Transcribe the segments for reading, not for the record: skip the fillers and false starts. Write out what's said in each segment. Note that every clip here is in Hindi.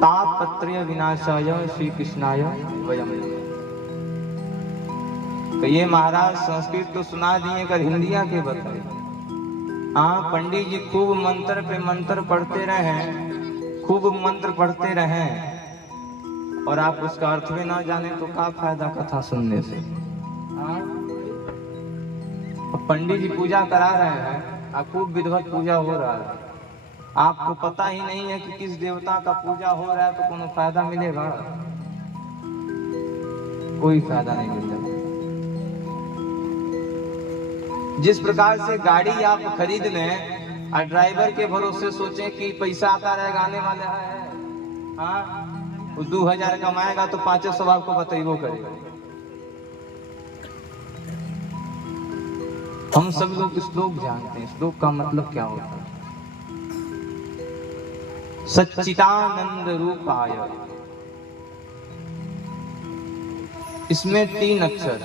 तापत्रय विनाशाय श्री कृष्णाय वयम। तो ये महाराज संस्कृत तो सुना दिए, कर हिंदिया के बताए। हाँ, पंडित जी खूब मंत्र पे मंत्र पढ़ते रहे, खूब मंत्र पढ़ते रहे, और आप उसका अर्थ भी ना जाने तो क्या फायदा कथा सुनने से। पंडित जी पूजा करा रहे हैं, आप खूब विधिवत पूजा हो रहा है, आपको पता ही नहीं है कि किस देवता का पूजा हो रहा है, तो कोनो फायदा मिलेगा? कोई फायदा नहीं मिलेगा। जिस प्रकार से गाड़ी आप खरीद लें और ड्राइवर के भरोसे सोचें कि पैसा आता रहेगा, आने वाला है, हाँ, वो 2000 कमाएगा तो 500 आपको बतैबो करेगा। हम सब लोग श्लोक जानते हैं, श्लोक का मतलब क्या होता है? सच्चिदानंद रूपाय। इसमें 3 अक्षर,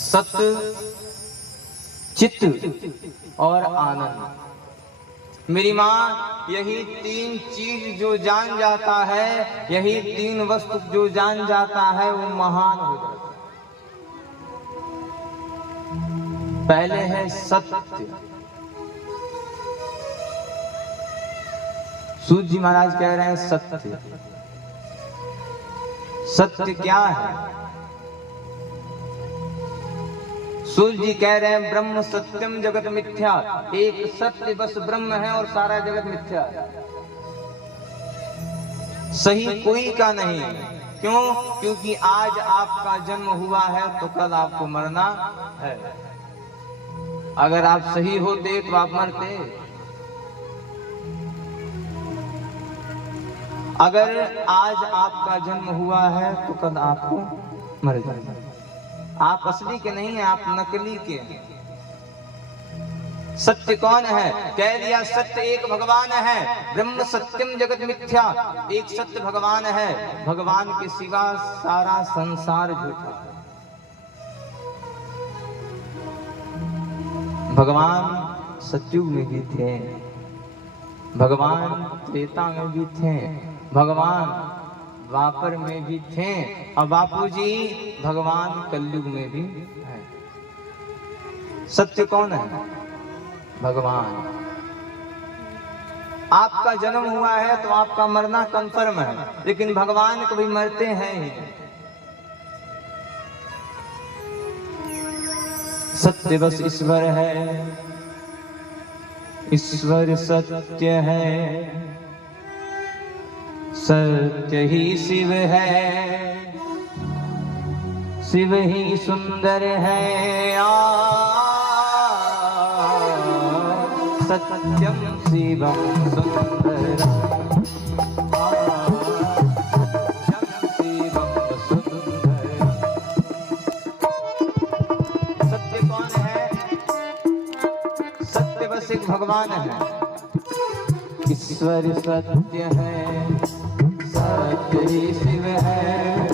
सत, चित और आनंद। मेरी माँ, यही 3 चीज जो जान जाता है, यही 3 वस्तु जो जान जाता है, वो महान हो जाता है। पहले है सत्य। सूत जी महाराज कह रहे हैं सत्य। सत्य क्या है? सूत जी कह रहे हैं ब्रह्म सत्यम जगत मिथ्या। एक सत्य बस ब्रह्म है और सारा जगत मिथ्या है, सही कोई का नहीं। क्यों? क्योंकि आज आपका जन्म हुआ है तो कल आपको मरना है। अगर आप सही होते तो आप मरते। अगर आज आपका जन्म हुआ है तो कल आपको मर जाएगा। आप असली के नहीं हैं, आप नकली के हैं। सत्य कौन है? कह दिया सत्य एक भगवान है। ब्रह्म सत्यम जगत मिथ्या। एक सत्य भगवान है, भगवान के सिवा सारा संसार झूठा। भगवान सतयुग में भी थे, भगवान त्रेता में भी थे, भगवान द्वापर में भी थे, और बापूजी भगवान कलयुग में भी है। सत्य कौन है? भगवान। आपका जन्म हुआ है तो आपका मरना कंफर्म है, लेकिन भगवान कभी मरते हैं ही। सत्य बस ईश्वर है, ईश्वर सत्य है, सत्य ही शिव है, शिव ही सुंदर है। सत्यम शिवम सुंदरम। एक भगवान है, ईश्वर सत्य है, सत्य ही शिव है,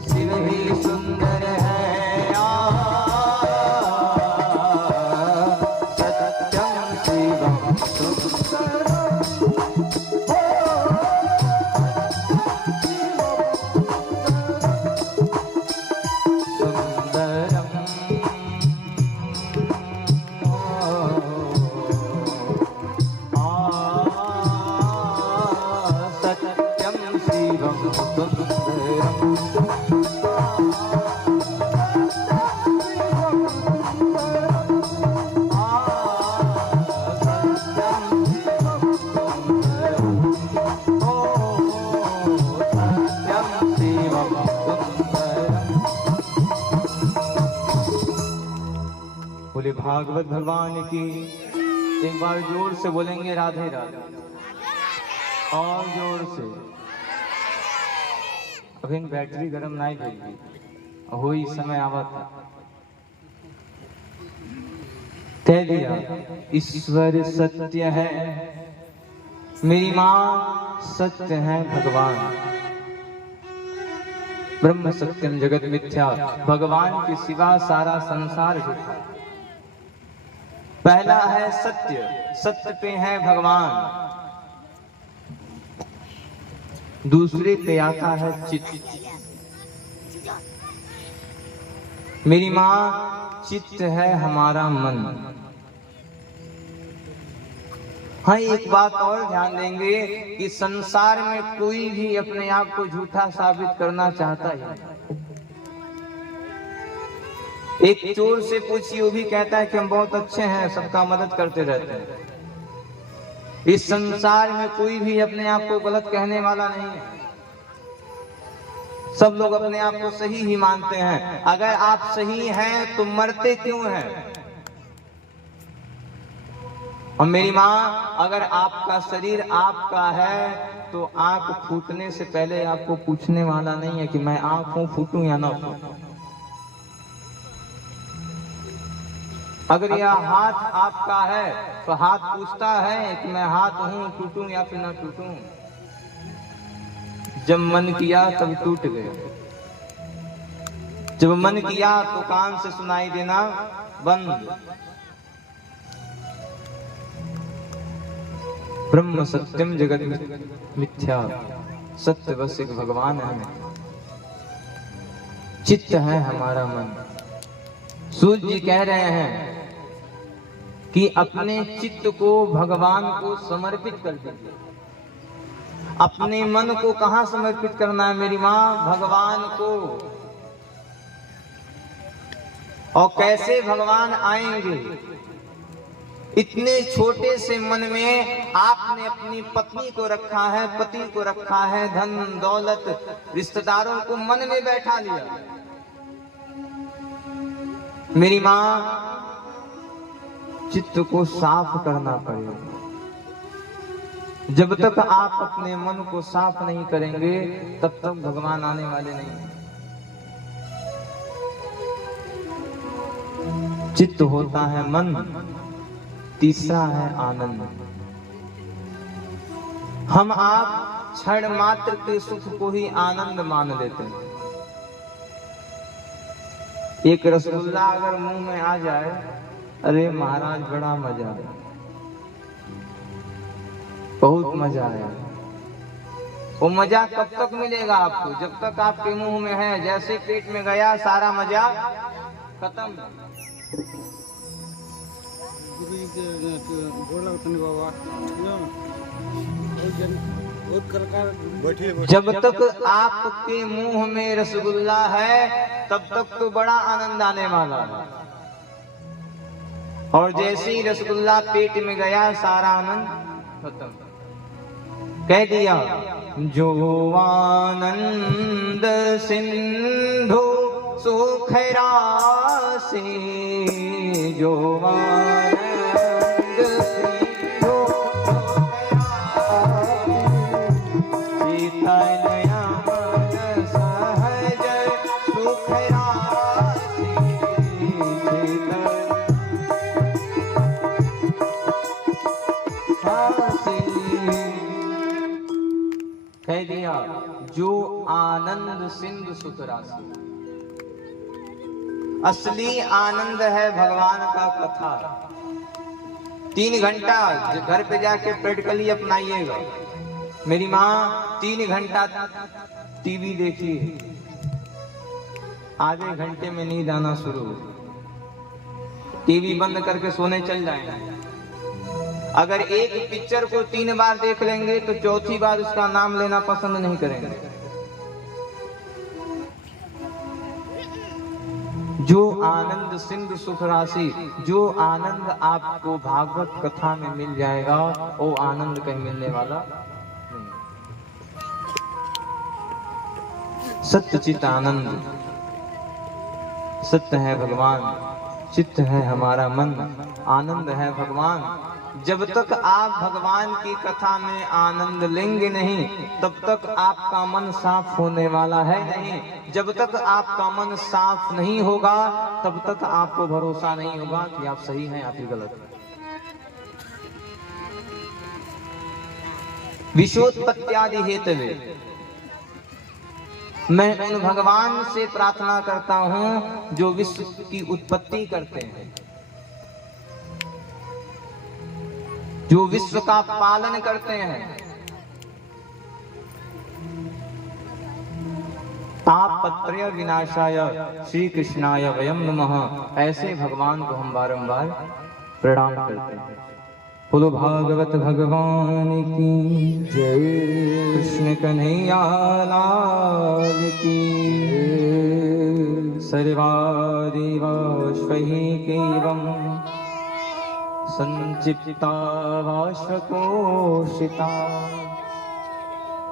शिव ही सुंदर है। सत्यम शिवम सुंदरम। बोले भागवत भगवान की। एक बार जोर से बोलेंगे राधे राधे, और जोर से। अभी बैटरी गर्म नहीं भई, हो ही समय आवत कह दिया ईश्वर सत्य है। मेरी माँ सत्य है भगवान। ब्रह्म सत्यम जगत मिथ्या। भगवान के सिवा सारा संसार झूठा। पहला है सत्य, सत्य पे है भगवान। दूसरे पे आता है चित्त। मेरी माँ, चित्त है हमारा मन। हाँ, एक बात और ध्यान देंगे कि संसार में कोई भी अपने आप को झूठा साबित करना चाहता है। एक चोर से पूछिए, वो भी कहता है कि हम बहुत अच्छे हैं, सबका मदद करते रहते हैं। इस संसार में कोई भी अपने आप को गलत कहने वाला नहीं है। सब लोग अपने आप को सही ही मानते हैं। अगर आप सही हैं तो मरते क्यों हैं? और मेरी माँ, अगर आपका शरीर आपका है तो आंख फूटने से पहले आपको पूछने वाला नहीं है कि मैं आंखों फूटूं या ना फूटूं। अगर यह हाथ आपका है तो हाथ पूछता है कि मैं हाथ हूं, टूटूं या फिर ना टूटूं। जब मन किया तब टूट गया। जब मन किया तो कान से सुनाई देना बंद। ब्रह्म सत्यम जगत मिथ्या, सत्य बस एक भगवान है। चित्त है हमारा मन। सूर्य जी कह रहे हैं कि अपने चित्त को भगवान को समर्पित कर दीजिए। अपने मन को कहां समर्पित करना है मेरी माँ? भगवान को। और कैसे भगवान आएंगे? इतने छोटे से मन में आपने अपनी पत्नी को रखा है, पति को रखा है, धन दौलत रिश्तेदारों को मन में बैठा लिया। मेरी माँ, चित्त को साफ करना पड़ेगा। जब तक आप अपने मन को साफ नहीं करेंगे तब तक भगवान आने वाले नहीं। चित्त होता है मन, तीसरा है आनंद। हम आप क्षण मात्र के सुख को ही आनंद मान लेते हैं। एक रसगुल्ला अगर मुंह में आ जाए, अरे महाराज बड़ा मजा आया, बहुत मजा आया। वो मजा कब तक मिलेगा आपको? जब तक आपके मुंह में है। जैसे पेट में गया सारा मजा खत्म। जब तक आपके मुंह में रसगुल्ला है तब तक तो बड़ा आनंद आने वाला है। और जैसे ही रसगुल्ला पेट में गया सारा आनंद खत्म। कह दिया, जो आनंद सिंधु सुख राशि, जो आनंद सिंधु शीतल यमन सहज सुख राशि, कह दिया, जो आनंद सिंधु सुख राशि। असली आनंद है भगवान का कथा। 3 घंटा घर पे जाके प्रैक्टिकली अपनाइएगा। मेरी माँ 3 घंटा टीवी देखिए, आधे घंटे में नींद आना शुरू। टीवी बंद करके सोने चल जाएंगे। अगर एक पिक्चर को 3 बार देख लेंगे तो चौथी बार उसका नाम लेना पसंद नहीं करेंगे। जो आनंद सिंधु सुख राशि, जो आनंद आपको भागवत कथा में मिल जाएगा वो आनंद कहीं मिलने वाला नहीं। सत्य चित आनंद, सत्य है भगवान, चित्त है हमारा मन, आनंद है भगवान। जब तक आप भगवान की कथा में आनंद लेंगे नहीं तब तक आपका मन साफ होने वाला है नहीं। जब तक आपका मन साफ नहीं होगा तब तक आपको भरोसा नहीं होगा कि आप सही हैं या फिर गलत हैं। विश्वोत्पत्त्यादि हेतवे, मैं उन भगवान से प्रार्थना करता हूं जो विश्व की उत्पत्ति करते हैं, जो विश्व का पालन करते हैं। तापत्रय विनाशाय श्री कृष्णाय वयम नमः। ऐसे भगवान को हम बारंबार प्रणाम करते हैं। बोलो भागवत भगवान की जय, कृष्ण कन्हैया लाल की सर्वादिवाश्वैकेवं संचित्ता वाश्वकोशिता।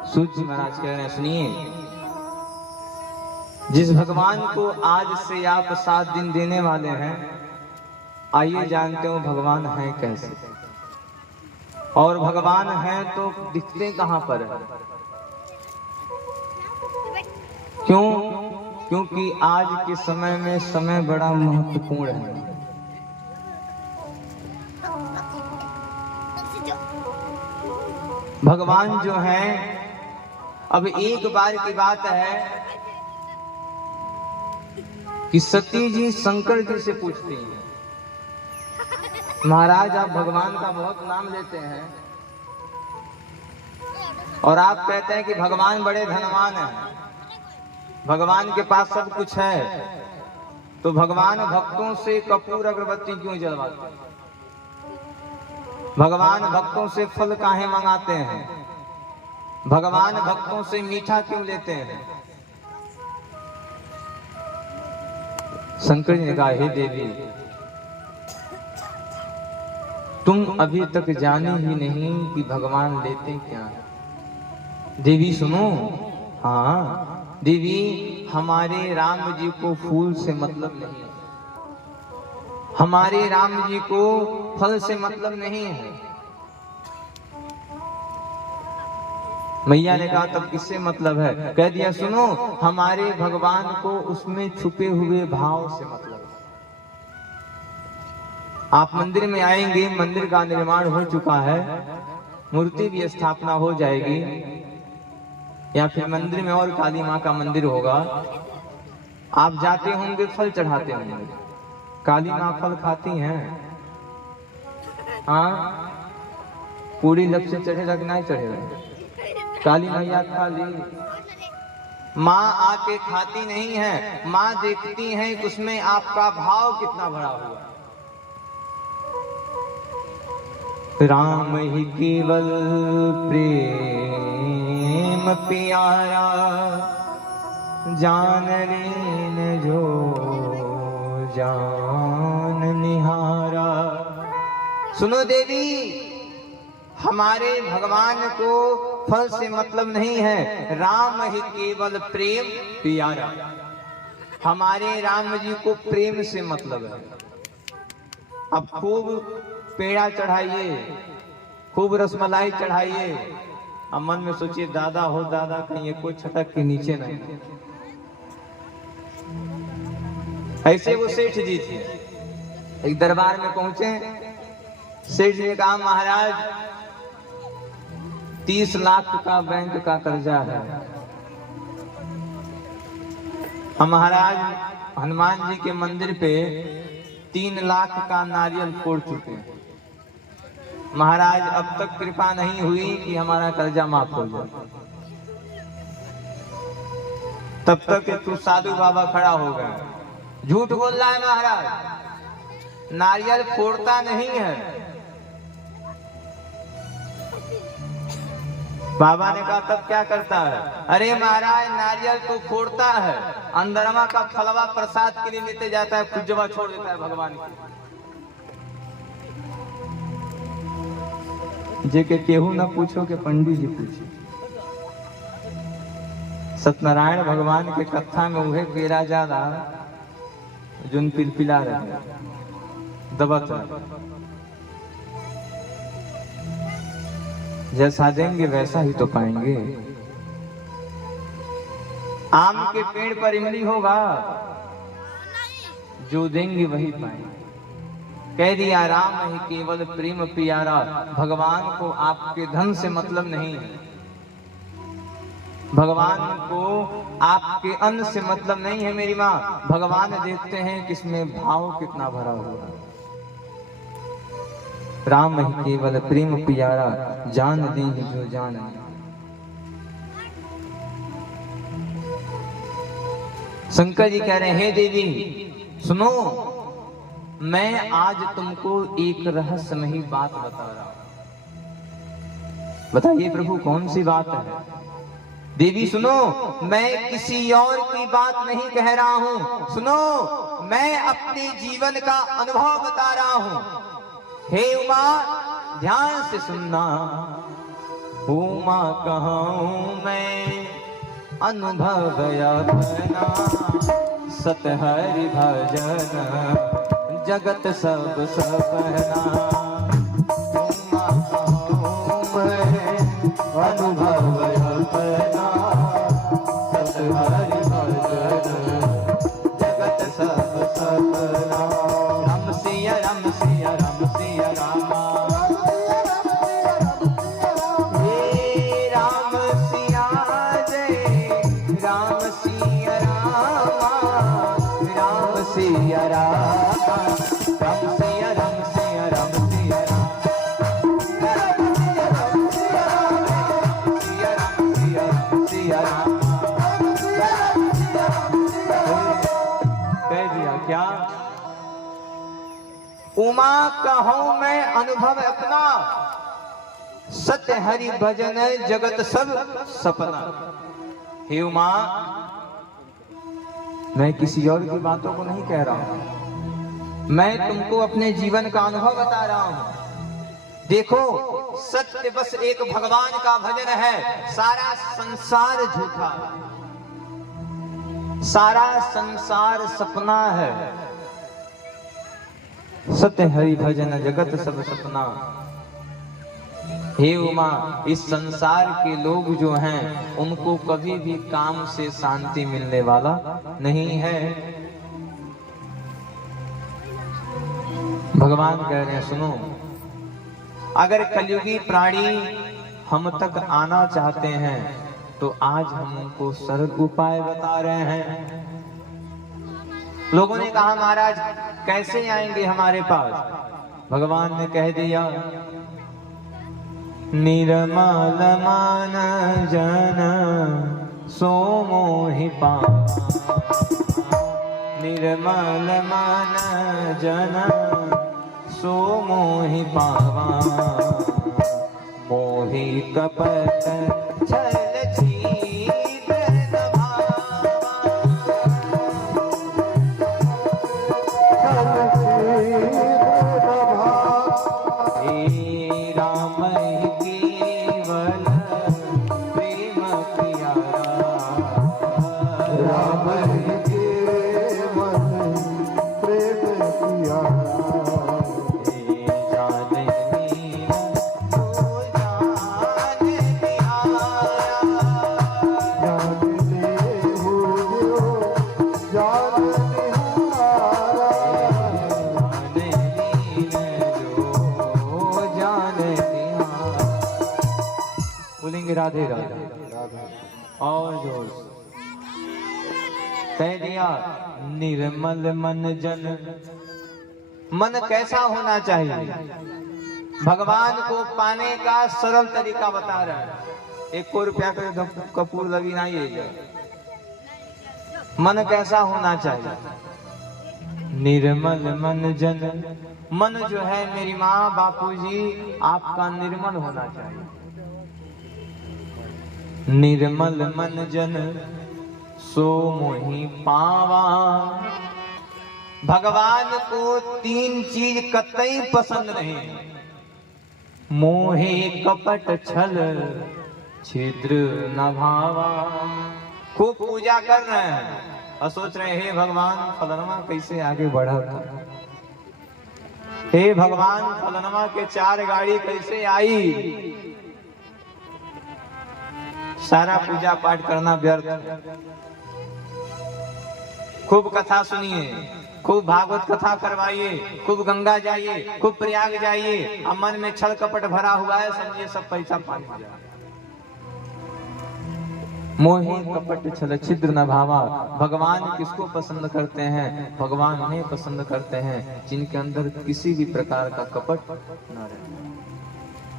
सूत जी महाराज कह रहे हैं, सुनिए, जिस भगवान को आज से आप 7 दिन देने वाले हैं, आइए जानते हो भगवान है कैसे। और भगवान है तो दिखते कहां पर है? क्यों? क्योंकि आज के समय में समय बड़ा महत्वपूर्ण है। भगवान जो है, अब एक बार की बात है कि सती जी शंकर जी से पूछती हैं, महाराज आप भगवान का बहुत नाम लेते हैं और आप कहते हैं कि भगवान बड़े धनवान हैं, भगवान के पास सब कुछ है, तो भगवान भक्तों से कपूर अगरबत्ती क्यों जलवाते हैं? भगवान भक्तों से फल काहे मंगाते हैं? भगवान भक्तों से मीठा क्यों लेते हैं? शंकर जी ने कहा, हे देवी, तुम अभी तक जाने ही नहीं कि भगवान लेते क्या है। देवी सुनो, हाँ देवी, हमारे राम जी को फूल से मतलब नहीं है, हमारे राम जी को फल से मतलब नहीं है। मैया ने कहा, तब किससे मतलब है? कह दिया, सुनो, हमारे भगवान को उसमें छुपे हुए भाव से मतलब है। आप मंदिर में आएंगे, मंदिर का निर्माण हो चुका है, मूर्ति भी स्थापना हो जाएगी, या फिर मंदिर में और काली माँ का मंदिर होगा, आप जाते होंगे, फल चढ़ाते होंगे। काली माँ फल खाती हैं? हाँ, पूरी लब से चढ़ेगा कि नहीं चढ़ेगा? काली मैया खा ली, माँ आके खाती नहीं है, माँ देखती है कि उसमें आपका भाव कितना भरा हुआ। राम ही केवल प्रेम प्यारा, जान लीन जो जान निहारा। सुनो देवी, हमारे भगवान को फल से मतलब नहीं है, राम ही केवल प्रेम प्यारा। हमारे राम जी को प्रेम से मतलब है। अब खूब पेड़ा चढ़ाइए, खूब रसमलाई चढ़ाइए, अब मन में सोचिए, दादा हो दादा, कहीं ये कोई छटक के नीचे नहीं। ऐसे वो सेठ जी थे, एक दरबार में पहुंचे। सेठ जी ने कहा, महाराज 30 लाख का बैंक का कर्जा है। हम महाराज हनुमान जी के मंदिर पे 3 लाख का नारियल फोड़ चुके हैं। महाराज अब तक कृपा नहीं हुई कि हमारा कर्जा माफ हो जाए। तब तक तू साधु बाबा खड़ा हो गया, झूठ बोल रहा है महाराज, नारियल फोड़ता नहीं है। बाबा ने कहा, तब क्या करता है? अरे महाराज, नारियल तो फोड़ता है, अंदरमा का फलवा प्रसाद के लिए लेते जाता है, खुजवा छोड़ देता है भगवान की। जे के केहू ना पूछो के पंडित जी पूछो। सत्यनारायण भगवान के कथा में उहे केरा ज्यादा जोन पिलपिला रहे, दबत रहे। जैसा देंगे वैसा ही तो पाएंगे। आम के पेड़ पर इमली होगा, जो देंगे वही पाएंगे। कह दिया, राम ही केवल प्रेम प्यारा। भगवान को आपके धन से मतलब नहीं है, भगवान को आपके अन्न से मतलब नहीं है मेरी माँ। भगवान देखते हैं कि इसमें भाव कितना भरा हुआ है। राम ही केवल प्रेम प्यारा, जान दी जो जान। शंकर जी कह रहे हैं, हे देवी सुनो, मैं आज तुमको एक रहस्यमयी बात बता रहा हूं। बताइए प्रभु कौन सी बात है? देवी सुनो, मैं किसी और की बात नहीं कह रहा हूं, सुनो, मैं अपने जीवन का अनुभव बता रहा हूं। हे उमा ध्यान से सुनना, उमा कहूं मैं अनुभव अपना, सत हरि भजन जगत सब सपना। उमा कहूं मैं अनुभव अपना, सत हरि भजन जगत सब सपना। रम सिया रम सिया रम सिया रामा, सिया रामा, रम सिया रम सिया रम सिया राम, सिया रम सिया राम, सिया रम सिया रम सिया राम। कह दिया क्या? उमा कहूं मैं अनुभव अपना, सत्य हरि भजन जगत सब सपना। हे उमा, मैं किसी और की बातों को नहीं कह रहा हूं, मैं तुमको अपने जीवन का अनुभव बता रहा हूं। देखो, सत्य बस एक भगवान का भजन है, सारा संसार झूठा, सारा संसार सपना है। सत्य हरि भजन जगत सब सपना। हे उमा, इस संसार के लोग जो हैं उनको कभी भी काम से शांति मिलने वाला नहीं है। भगवान कह रहे हैं सुनो, अगर कलयुगी प्राणी हम तक आना चाहते हैं तो आज हम उनको सरल उपाय बता रहे हैं। लोगों ने कहा महाराज कैसे आएंगे हमारे पास? भगवान ने कह दिया, निर्मल मन जन सो मोहि पावा, निर्मल मन जन सो मोहि पावा, मोहि कपट छल छीद्र न भावा, छल छीद्र न भावा। हे राम केवल प्रेम प्यारा, राम केवल प्रेम प्यारा। राधे राधे और जोर कह दिया, निर्मल मन जन। मन कैसा होना चाहिए? भगवान को पाने का सरल तरीका बता रहा है। 1 रुपया का कपूर लगी ना ये। मन कैसा होना चाहिए? निर्मल मन जन। मन जो है मेरी माँ बापूजी आपका निर्मल होना चाहिए। निर्मल मन जन सो मोहि पावा। भगवान को 3 चीज कतई पसंद नहीं, मोहे कपट छल छिद्र न भावा। खूब पूजा कर रहे हैं और सोच रहे हैं हे भगवान फलनमा कैसे आगे बढ़ा था, हे भगवान फलनमा के 4 गाड़ी कैसे आई। सारा पूजा पाठ करना व्यर्थ। खूब कथा सुनिए, खूब भागवत कथा करवाइए, खूब गंगा जाइए, खूब प्रयाग जाइए, अब मन में छल कपट भरा हुआ है, समझिए सब पैसा पानी हो जाए। मोहे कपट छल छिद्र न भावा। भगवान किसको पसंद करते हैं? भगवान उन्हें पसंद करते हैं जिनके अंदर किसी भी प्रकार का कपट न रहे।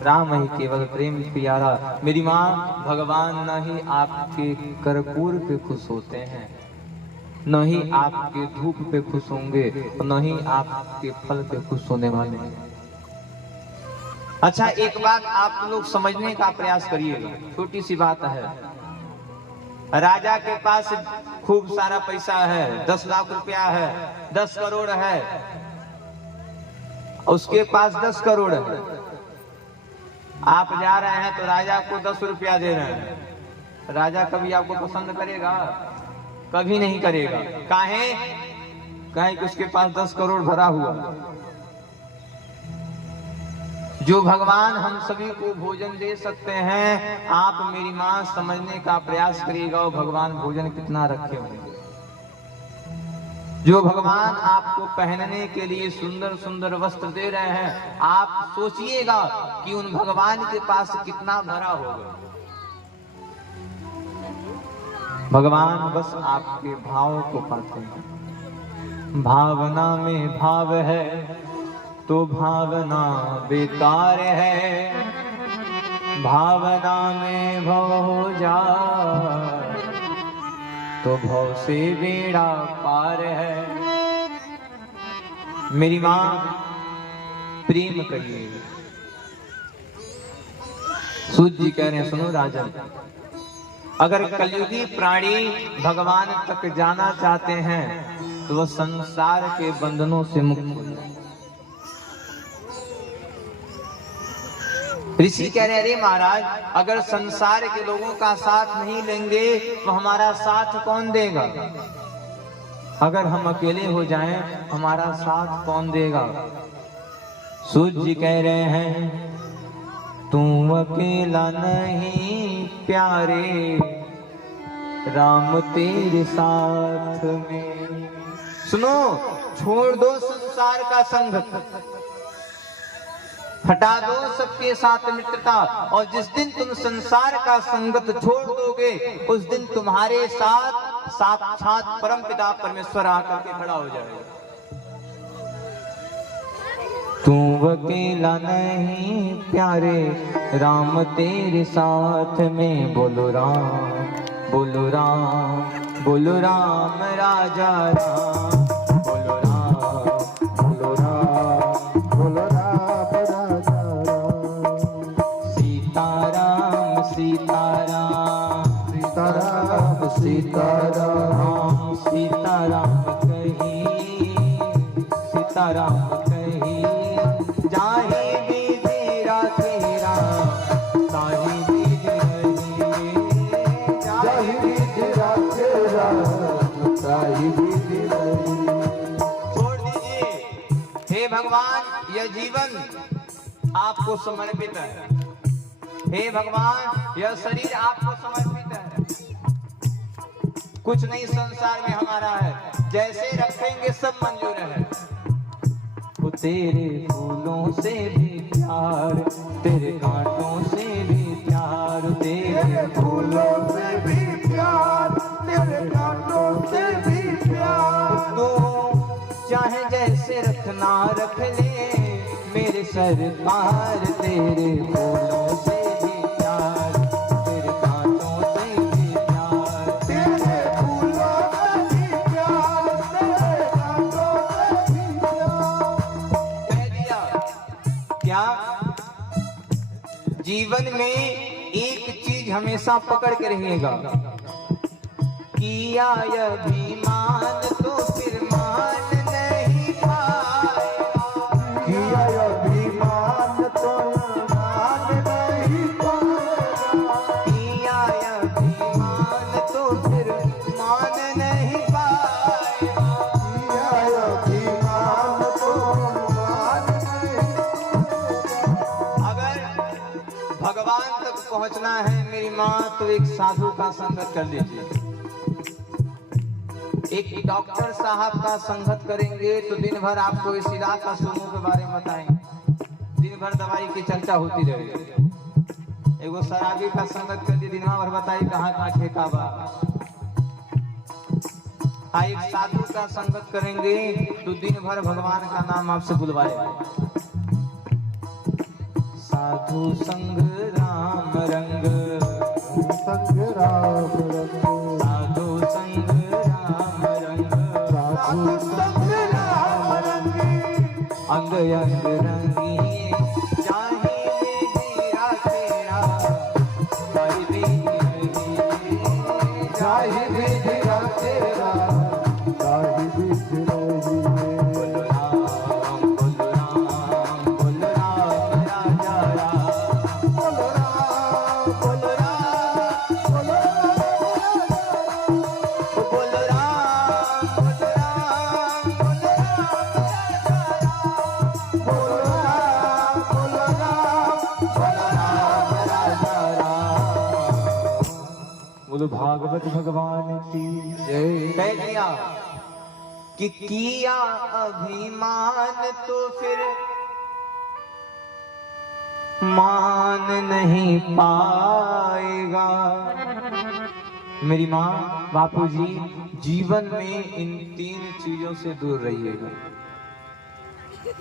राम ही केवल प्रेम प्यारा। मेरी माँ, भगवान न ही आपके कर्पूर पे खुश होते हैं, न ही आपके धूप पे खुश होंगे, न ही आपके फल पे खुश होने वाले हैं। अच्छा, एक बात आप लोग समझने का प्रयास करिएगा, छोटी सी बात है। राजा के पास खूब सारा पैसा है, 10 लाख रुपया है, 10 करोड़ है, उसके पास 10 करोड़ है। आप जा रहे हैं तो राजा को 10 रुपया दे रहे हैं। राजा कभी आपको पसंद करेगा? कभी नहीं करेगा। काहे कि उसके पास 10 करोड़ भरा हुआ। जो भगवान हम सभी को भोजन दे सकते हैं, आप मेरी मां समझने का प्रयास करिएगा वो भगवान भोजन कितना रखे होंगे। जो भगवान आपको पहनने के लिए सुंदर सुंदर वस्त्र दे रहे हैं, आप सोचिएगा कि उन भगवान के पास कितना भरा होगा। भगवान बस आपके भाव को पाते हैं। भावना में भाव है तो भावना बेकार है, भावना में भव हो जाए तो भव से बेड़ा पार है। मेरी मां प्रेम करिए। सूत जी कह रहे हैं, सुनो राजन, अगर कलयुगी प्राणी भगवान तक जाना चाहते हैं तो वह संसार के बंधनों से मुक्त हो जाए। ऋषि कह रहे, अरे महाराज, अगर संसार के लोगों का साथ नहीं लेंगे तो हमारा साथ कौन देगा? अगर हम अकेले हो जाएं हमारा साथ कौन देगा? सूत जी कह रहे हैं, तू अकेला नहीं प्यारे, राम तेरे साथ में। सुनो, छोड़ दो संसार का संग, हटा दो सबके साथ मित्रता, और जिस दिन तुम संसार का संगत छोड़ दोगे उस दिन तुम्हारे साथ साक्षात परमपिता परमेश्वर आकर के खड़ा हो जाएगा। तू अकेला नहीं प्यारे, राम तेरे साथ में। बोलो राम, बोलो राम, बोलो राम राजा राम, बोलो राम, बोलो राम, बोलो राम राजा राम। सीताराम सीताराम सीताराम सीताराम सीताराम कही, सीताराम कही, जाहि विधि तेरा ताहि विधि रही, जाहि विधि तेरा ताहि विधि रही। छोड़ दीजिए, हे भगवान, यह जीवन आपको समर्पित है। हे भगवान, यह शरीर आपको समर्पित है। कुछ नहीं संसार में हमारा है, जैसे रखेंगे सब मंजूर है। वो तेरे फूलों से भी प्यार, तेरे कांटों से भी प्यार, तेरे फूलों से भी प्यार, तेरे कांटों से भी प्यार। तो चाहे जैसे रखना रख ले मेरे सरकार, तेरे फूलों से भी प्यार, तेरे कांटों से भी प्यार, तेरे फूलों से भी प्यार, तेरे कांटों से भी प्यार। कह दिया क्या? जीवन में एक चीज हमेशा पकड़ के रहिएगा, किया अभिमान तो फिर मान नहीं पाएगा, किया अभिमान तो मान नहीं पाएगा, किया अभिमान तो फिर मान नहीं पाएगा, किया अभिमान तो मान नहीं पाएगा। अगर भगवान तक पहुंचना है मेरी माँ तो एक साधु का संगत कर लीजिए। एक डॉक्टर साहब का संगत करेंगे तो दिन भर आपको इस इलाका समूह के बारे में बताएंगे, दिन भर दवाई की चर्चा होती रहेगी। एगो शराबी का संगत कर दी, दिन भर बताई कहाँ कहाँ ठेका बा। एक साधु का संगत करेंगे तो दिन भर भगवान का नाम आपसे बुलवाएगा। साधु संग राम रंग, संग राम रंग, साधु संग राम रंग, अंग रंगी चाहे मेरा तेरा चाहे मेरा तेरा चाहे मेरा बोलो राम राजा राम बोलो राम बोलो भागवत भगवान की जय। कह दिया कि किया अभिमान तो फिर मान नहीं पाएगा। मेरी माँ बापूजी जीवन में इन 3 चीजों से दूर रहिएगा।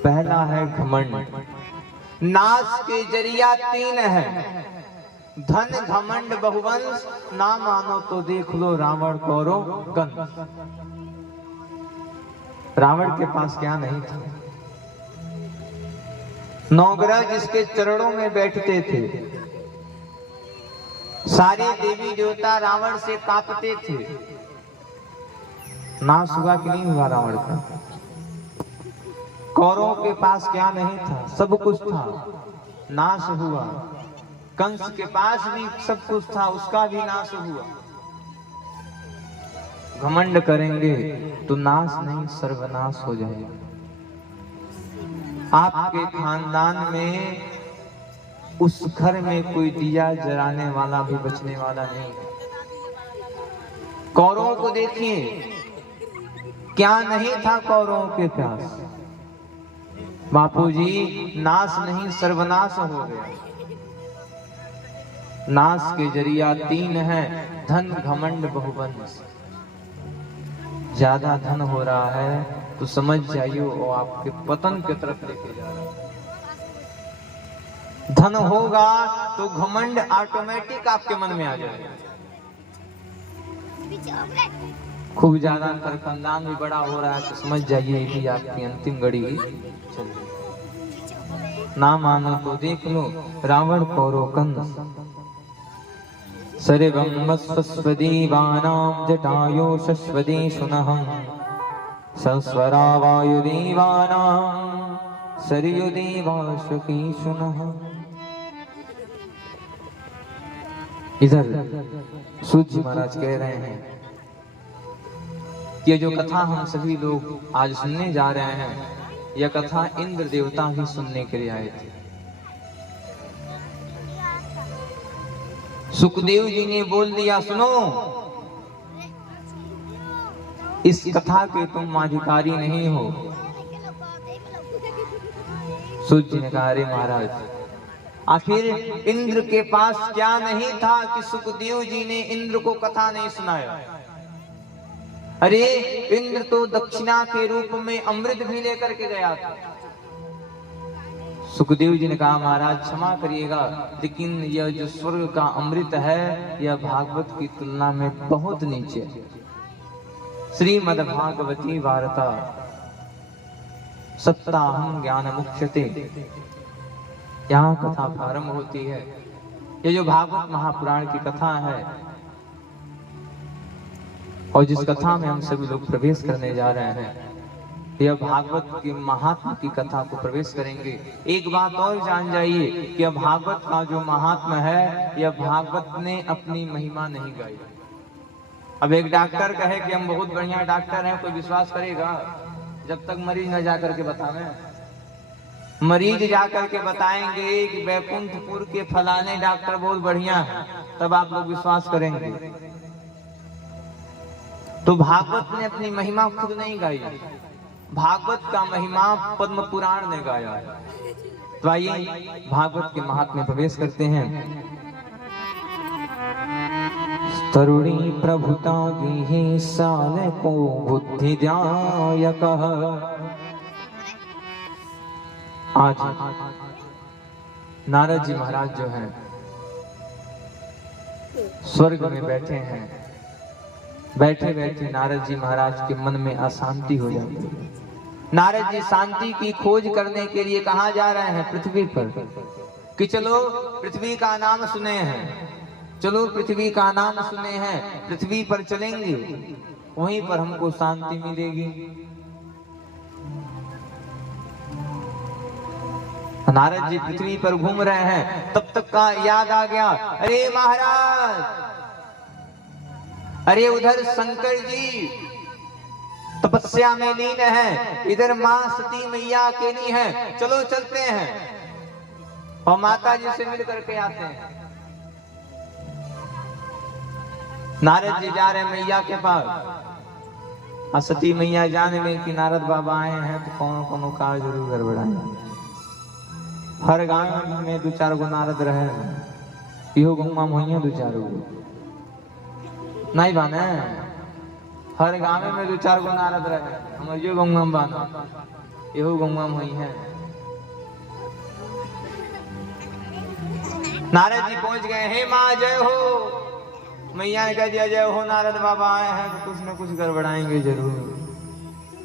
पहला है घमंड। नाश के जरिया 3 है, धन घमंड बहुवंश। ना मानो तो देख लो रावण कौरव कंस। रावण के पास क्या नहीं था? 9 ग्रह जिसके चरणों में बैठते थे। सारे देवी देवता रावण से कांपते थे। नाश हुआ कि नहीं हुआ रावण का? कौरवों के पास क्या नहीं था? सब कुछ था, नाश हुआ। कंस के पास भी सब कुछ था, उसका भी नाश हुआ। घमंड करेंगे तो नाश नहीं सर्वनाश हो जाएगा। आपके खानदान में उस घर में कोई दिया जलाने वाला भी बचने वाला नहीं। कौरवों को देखिए, क्या नहीं था कौरवों के पास? बापूजी, नाश नहीं सर्वनाश हो गया। नाश के जरिया 3 है, धन घमंड बहुवंश। ज्यादा धन हो रहा है तो समझ जाइए वो आपके पतन की तरफ लेके जा रहा है। धन होगा तो घमंड ऑटोमेटिक आपके मन में आ जाएगा। खूब ज्यादा खानदान भी बड़ा हो रहा है तो समझ जाइए कि आपकी अंतिम घड़ी चल रही। ना मानो तो देख लो रावण कौरव कंस। सर्वमस्वस्वदेवानां जटायो शश्वदेशुनः संस्वरा वायुदेवानां सरयुदेवाशुकेशुनः। इधर सूत जी महाराज कह रहे हैं कि जो कथा हम सभी लोग आज सुनने जा रहे हैं, यह कथा इंद्र देवता ही सुनने के लिए आए थे। सुखदेव जी ने बोल दिया, सुनो, इस कथा के तुम अधिकारी नहीं हो। सूत जी ने कहा, अरे महाराज, आखिर इंद्र के पास क्या नहीं था कि सुखदेव जी ने इंद्र को कथा नहीं सुनाया? अरे इंद्र तो दक्षिणा के रूप में अमृत भी लेकर के गया था। सुखदेव जी ने कहा, महाराज क्षमा करिएगा, लेकिन यह जो स्वर्ग का अमृत है यह भागवत की तुलना में बहुत नीचे है। श्रीमद्भागवती वार्ता सप्ताहं ज्ञान मुख्यते, यहाँ कथा प्रारंभ होती है। ये जो भागवत महापुराण की कथा है और जिस कथा में हम सभी लोग प्रवेश करने जा रहे हैं, यह भागवत के महात्म की कथा को प्रवेश करेंगे। एक बात और जान जाइए कि भागवत का जो महात्मा है, यह भागवत ने अपनी महिमा नहीं गाई। अब एक डॉक्टर कहे कि हम बहुत बढ़िया डॉक्टर हैं, कोई विश्वास करेगा? जब तक मरीज न जाकर के बतावे। मरीज जाकर के बताएंगे कि बैकुंठपुर के फलाने डॉक्टर बहुत बढ़िया है, तब आप लोग विश्वास करेंगे। तो भागवत ने अपनी महिमा खुद नहीं गाई, भागवत का महिमा पद्म पुराण ने गाया। तो आइए भागवत के महात्म्य में प्रवेश करते हैं। तरुणी प्रभुता गी साल को बुद्धि दायक। आज नारद जी महाराज जो हैं स्वर्ग में बैठे हैं। बैठे बैठे नारद जी महाराज के मन में अशांति हो जाती है। नारद जी शांति की खोज करने के लिए कहाँ जा रहे हैं? पृथ्वी पर। कि चलो पृथ्वी का नाम सुने हैं, चलो पृथ्वी का नाम सुने हैं, पृथ्वी पर चलेंगे, वहीं पर हमको शांति मिलेगी। नारद जी पृथ्वी पर घूम रहे हैं, तब तक का याद आ गया, अरे महाराज, अरे उधर शंकर जी तपस्या में लीन है, इधर मां सती मैया अकेली है, चलो चलते हैं और माता जी से मिल करके आते हैं। नारद जी जा रहे मैया के पास। सती मैया जान में कि नारद बाबा आए हैं तो कौन कौन का जरूर गड़बड़ाए। हर गांव में 2-4 गो नारद रहे, इहो गंगा में 2-4 गो नहीं बाने, हर गांव में 2-4 गो नारद रहे, हमारे गंगा में बाना, इहो गंगा में है। नारद जी पहुंच गए, हे माँ जय हो। मैया ने कह दिया जय हो, नारद बाबा आए हैं तो कुछ न कुछ गड़बड़ाएंगे जरूर।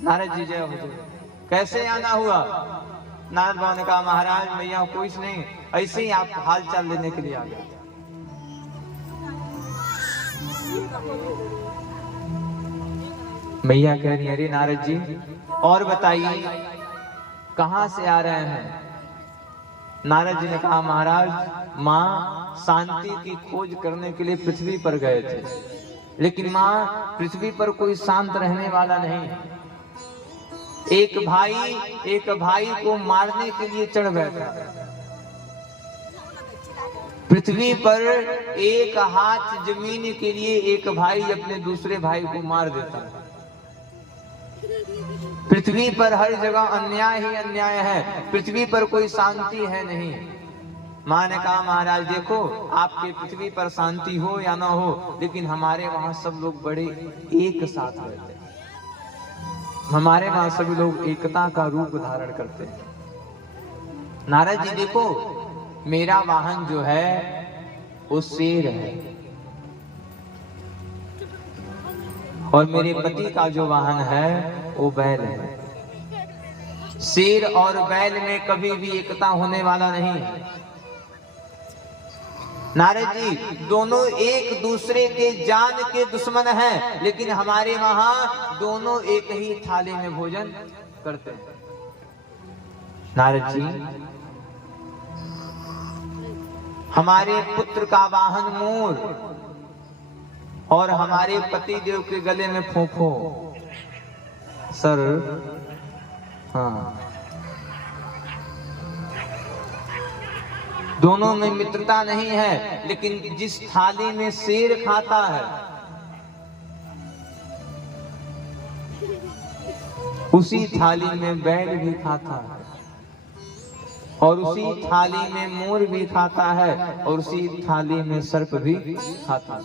नारद जी जय हो। कैसे आना हुआ? नारद बाबा ने कहा महाराज मैया कुछ नहीं, ऐसे ही आप हाल चाल लेने के लिए आ गए। मैया कह रही अरे नारद जी और बताइए कहां से आ रहे हैं? नारद जी ने कहा महाराज माँ शांति की खोज करने के लिए पृथ्वी पर गए थे, लेकिन माँ पृथ्वी पर कोई शांत रहने वाला नहीं। एक भाई को मारने के लिए चढ़ बैठा। पृथ्वी पर एक हाथ जमीन के लिए एक भाई अपने दूसरे भाई को मार देता है। पृथ्वी पर हर जगह अन्याय ही अन्याय है, पृथ्वी पर कोई शांति है नहीं। माँ ने कहा महाराज देखो आपके पृथ्वी पर शांति हो या ना हो, लेकिन हमारे वहां सब लोग बड़े एक साथ रहते हैं, हमारे वहां सभी लोग एकता का रूप धारण करते हैं। नारद जी देखो मेरा वाहन जो है वो शेर है और मेरे पति का जो वाहन है वो बैल है। शेर और बैल में कभी भी एकता होने वाला नहीं। नारद जी दोनों एक दूसरे के जान के दुश्मन हैं, लेकिन हमारे वहां दोनों एक ही थाली में भोजन करते हैं। नारद जी हमारे पुत्र का वाहन मोर और हमारे पति देव के गले में फोफो सर। हाँ दोनों में मित्रता नहीं है, लेकिन जिस थाली में शेर खाता है उसी थाली में बैल भी खाता है और उसी थाली में मोर भी खाता है और उसी थाली में सर्प भी खाता है।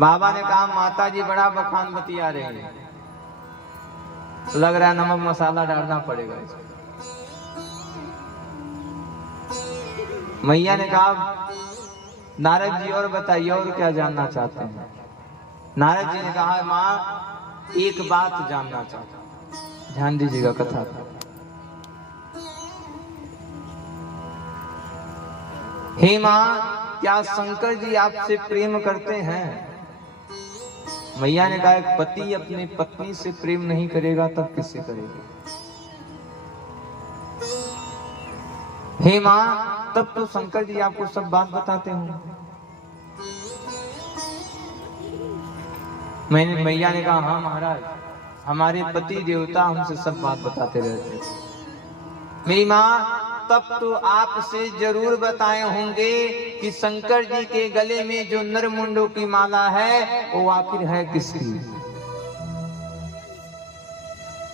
बाबा ने कहा माता जी बड़ा बखान बतिया रहे हैं, लग रहा है नमक मसाला डालना पड़ेगा इसको। मैया ने कहा नारद जी और बताइए और क्या जानना चाहते हैं? नारद जी ने कहा माँ एक बात जानना चाहता हूं, ध्यान दीजिएगा कथा पर। हे माँ क्या शंकर जी आपसे प्रेम करते हैं? मैया ने कहा एक पति अपनी पत्नी से प्रेम नहीं करेगा तब किससे करेगा? हे माँ तब तो शंकर जी आपको सब बात बताते होंगे। मैया ने कहा हाँ महाराज हमारे पति देवता हमसे सब बात बताते रहते। मेरी माँ तब तो आपसे जरूर बताए होंगे कि शंकर जी के गले में जो नरमुंडों की माला है वो आखिर है किसकी?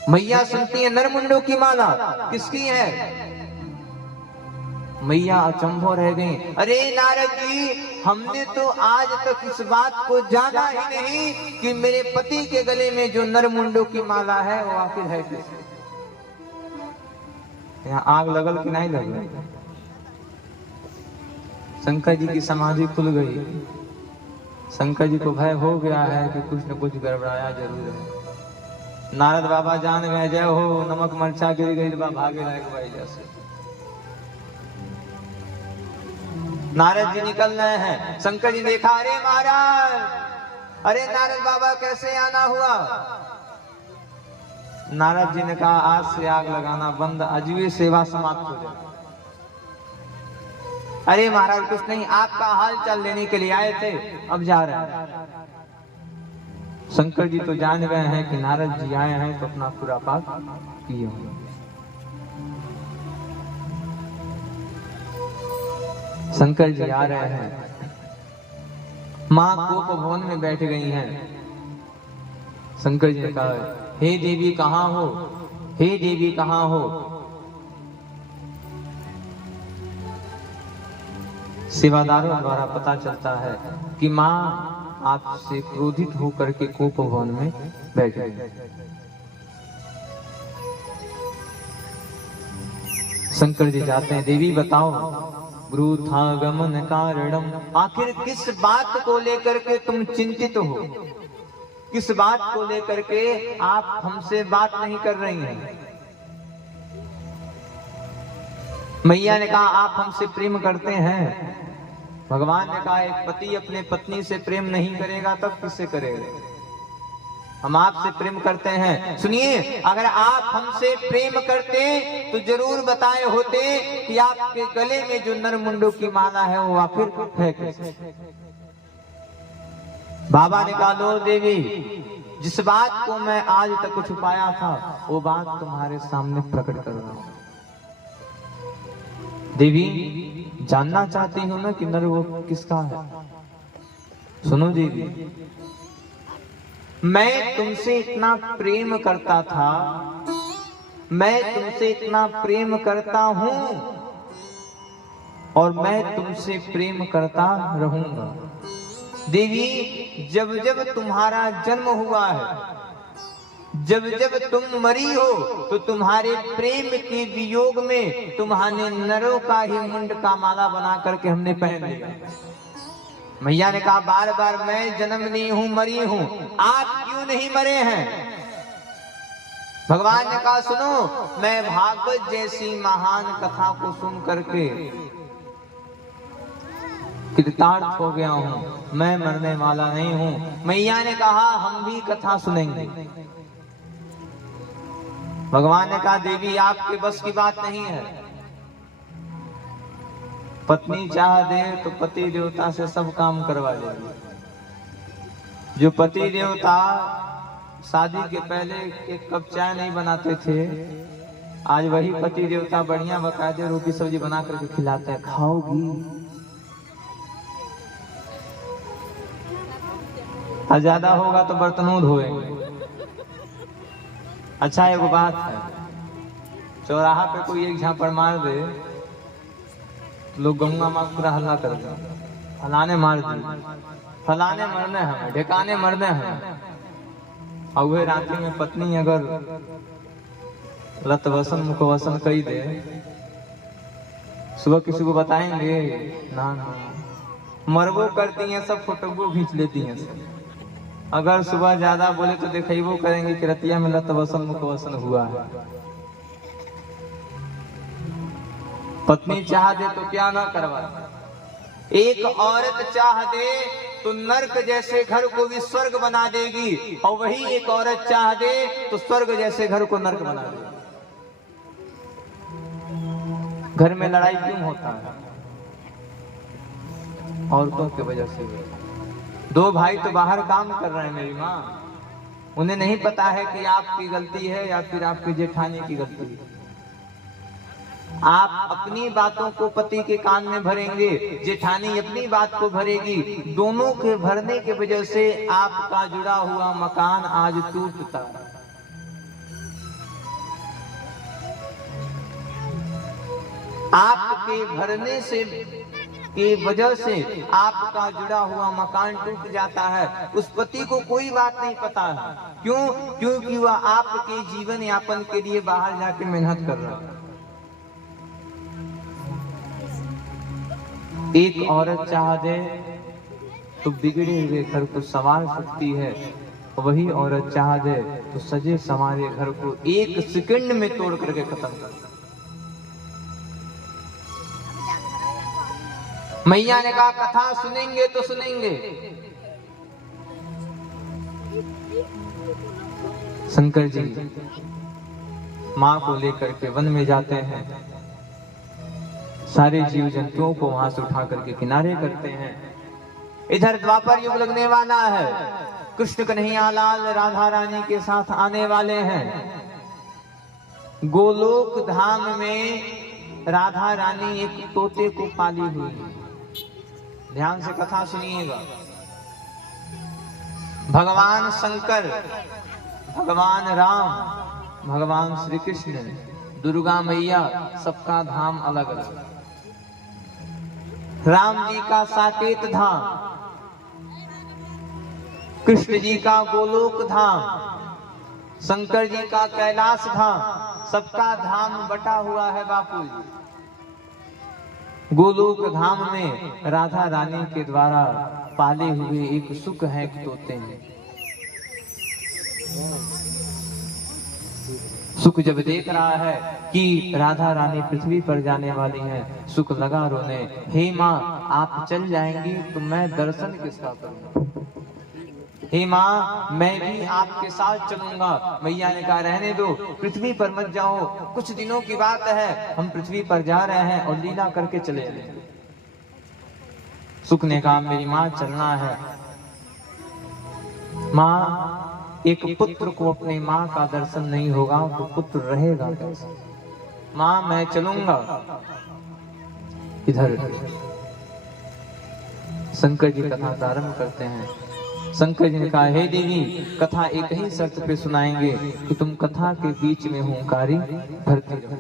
मैया सुनती है नरमुंडों की माला किसकी है? मैया अचंभो रह गई। अरे नारद जी हमने तो आज तक इस बात को जाना ही नहीं कि मेरे पति के गले में जो नरमुंडों की माला है वो आखिर है किसकी? यहाँ आग लगल कि नहीं लगल? शंकर जी की समाधि खुल गई। शंकर जी को भय हो गया है कि कुछ न कुछ गड़बड़ाया जरूर है। नारद बाबा जान में जय हो, नमक मरचा गिर गई बा भागे लायक भाई जैसे। नारद जी निकल रहे हैं, शंकर जी देखा, अरे महाराज, अरे नारद बाबा कैसे आना हुआ। नारद जी ने कहा आज से आग लगाना बंद, अजवे सेवा समाप्त हो जाए। अरे महाराज कुछ नहीं, आपका हाल चाल लेने के लिए आए थे, अब जा रहे हैं। शंकर जी तो जान गए हैं कि नारद जी आए हैं तो अपना पूरा पाप किए होंगे। शंकर जी आ रहे हैं, मां कोप भवन में बैठ गई हैं। शंकर जी ने कहा हे देवी कहाँ हो, हे देवी कहाँ हो। सेवादारों द्वारा पता चलता है कि मां आपसे क्रोधित होकर के कोप भवन में बैठ गई। शंकर जी जाते हैं, देवी बताओ वृथागमन कारणम, आखिर किस बात को लेकर के तुम चिंतित हो, किस बात को लेकर के आप हमसे बात नहीं कर रही हैं। मैया ने कहा आप हमसे प्रेम करते हैं। भगवान ने कहा एक पति अपने पत्नी से प्रेम नहीं करेगा तब किससे करेगा। हम आपसे प्रेम करते हैं। सुनिए, अगर आप हमसे प्रेम करते तो जरूर बताए होते कि आपके गले में जो नरमुंडों की माला है वो आखिर है कैसे। बाबा ने कहा लो देवी, जिस बात को मैं आज तक छुपाया था वो बात तुम्हारे सामने प्रकट कर रहा हूं। देवी जानना चाहती हो ना कि नर वो किसका है। सुनो देवी, मैं तुमसे इतना प्रेम करता था, मैं तुमसे इतना प्रेम करता हूं और मैं तुमसे प्रेम करता रहूंगा। देवी जब जब तुम्हारा जन्म हुआ है, जब जब तुम मरी हो तो तुम्हारे प्रेम के वियोग में तुम्हारे नरों का ही मुंड का माला बना करके हमने पहन लिया। मैया ने कहा बार बार मैं जन्म ली हूं, मरी हूं, आप क्यों नहीं मरे हैं। भगवान ने कहा सुनो, मैं भागवत जैसी महान कथा को सुन करके कृतार्थ हो गया हूं, मैं मरने वाला नहीं हूं। मैया ने कहा हम भी कथा सुनेंगे। भगवान ने कहा देवी आपके बस की बात नहीं है। पत्नी चाह दे तो पति देवता से सब काम करवा लेगी। जो पति देवता शादी के पहले एक कप चाय नहीं बनाते थे, आज वही पति देवता बढ़िया बकायदे रोटी सब्जी बना करके खिलाते हैं। खाओगी? और ज्यादा होगा तो बर्तनों धोएंगे। अच्छा एक बात है, चौराहा पे कोई एक झापड़ मार दे तो लोग गंगा माँ पूरा हल्ला कर दे, फलाने मार दी, फलाने मरने हमें, ढेकाने मरने हमें। और वह रात्रि में पत्नी अगर लतवसन मुखवसन कही दे, सुबह किसी को बताएंगे ना ना, मरबो करती हैं सब, फोटो खींच लेती हैं सब। अगर सुबह ज्यादा बोले तो दिखेबो करेंगे कि रतिया में लतवसन मुखवसन हुआ है। पत्नी चाह दे तो क्या ना करवा। एक औरत चाह दे तो नर्क जैसे घर को भी स्वर्ग बना देगी, और वही एक औरत चाह दे तो स्वर्ग जैसे घर को नर्क बना देगी। घर में लड़ाई क्यों होता है? औरतों की वजह से। दो भाई तो बाहर काम कर रहे हैं मेरी माँ, उन्हें नहीं पता है कि आपकी गलती है या फिर आपकी जेठानी की गलती है। आप अपनी बातों को पति के कान में भरेंगे, जेठानी अपनी बात को भरेगी। दोनों के भरने के वजह से आपका जुड़ा हुआ मकान आज टूटता है। आपके भरने से की वजह से आपका जुड़ा हुआ मकान टूट जाता है। उस पति को कोई बात नहीं पता है। क्यों? क्योंकि वह आपके जीवन यापन के लिए बाहर जाके मेहनत कर रहा है। एक औरत चाह दे तो बिगड़े हुए घर को संवार सकती है, वही औरत चाह दे तो सजे समारे घर को 1 सेकंड में तोड़ करके खत्म कर। मैया ने कहा कथा सुनेंगे तो सुनेंगे। शंकर जी मां को लेकर के वन में जाते हैं, सारे जीव जंतुओं को वहां से उठा करके किनारे करते हैं। इधर द्वापर युग लगने वाला है, कृष्ण कन्हैया लाल राधा रानी के साथ आने वाले हैं। गोलोक धाम में राधा रानी एक तोते को पाली हुई है। ध्यान से कथा सुनिएगा। भगवान शंकर, भगवान राम, भगवान श्री कृष्ण, दुर्गा मैया, सबका धाम अलग अलग। राम जी का साकेत धाम, कृष्ण जी का गोलोक धाम, शंकर जी का कैलाश धाम, सबका धाम बटा हुआ है बापू जी। गोलोक धाम में राधा रानी के द्वारा पाले हुए एक सुख है तोते हैं। सुख जब देख रहा है कि राधा रानी पृथ्वी पर जाने वाली हैं, सुख लगा रोने, हे माँ आप चल जाएंगी तो मैं दर्शन किसका करूंगा, हे माँ मैं भी आपके साथ चलूंगा। मैया ने कहा रहने दो, पृथ्वी पर मत जाओ, कुछ दिनों की बात है, हम पृथ्वी पर जा रहे हैं और लीला करके चले आए। सुख ने कहा मेरी माँ चलना है। माँ एक पुत्र को अपनी माँ का दर्शन नहीं होगा तो पुत्र रहेगा कैसे? माँ मैं चलूंगा। इधर शंकर जी कथा प्रारंभ करते हैं। शंकर जी ने कहा हे देवी कथा एक ही शर्त पे सुनाएंगे कि तुम कथा के बीच में हुंकारी भरती रहो।